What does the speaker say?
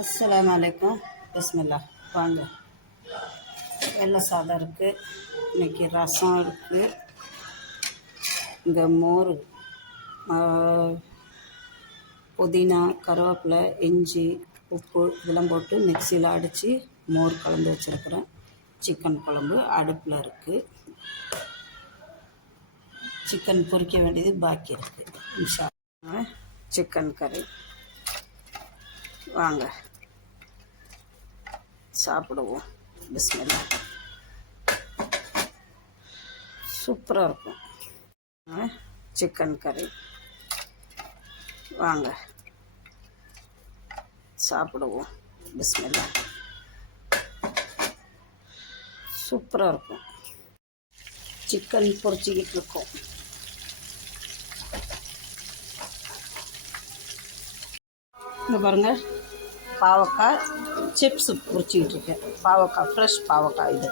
அஸ்ஸலாமு அலைக்கும். பிஸ்மில்லா. வாங்க, வெள்ளை சாதம் இருக்குது, இன்றைக்கி ரசம் இருக்குது, இங்கே மோர், புதினா, கருவேப்பிலை, இஞ்சி, உப்பு இதெல்லாம் போட்டு மிக்சியில் அடித்து மோர் கலந்து வச்சுருக்கிறேன். சிக்கன் குழம்பு அடுப்பில் இருக்குது. சிக்கன் பொரிக்க வேண்டியது பாக்கி இருக்குது. இன்ஷா அல்லாஹ் சிக்கன் கறி. வாங்க சாப்பிடுவோம். பிஸ்மில்லா. சூப்பராக இருக்கும் சிக்கன் கறி. வாங்க சாப்பிடுவோம். பிஸ்மில்லா. சூப்பராக இருக்கும். சிக்கன் பொரிச்சிக்கிட்டு இருக்கோம். இங்கே பாருங்கள், பாவக்காய் சிப்ஸு பொரிச்சிக்கிட்டு இருக்கேன். பாவக்காய், ஃப்ரெஷ் பாவக்காய் இது.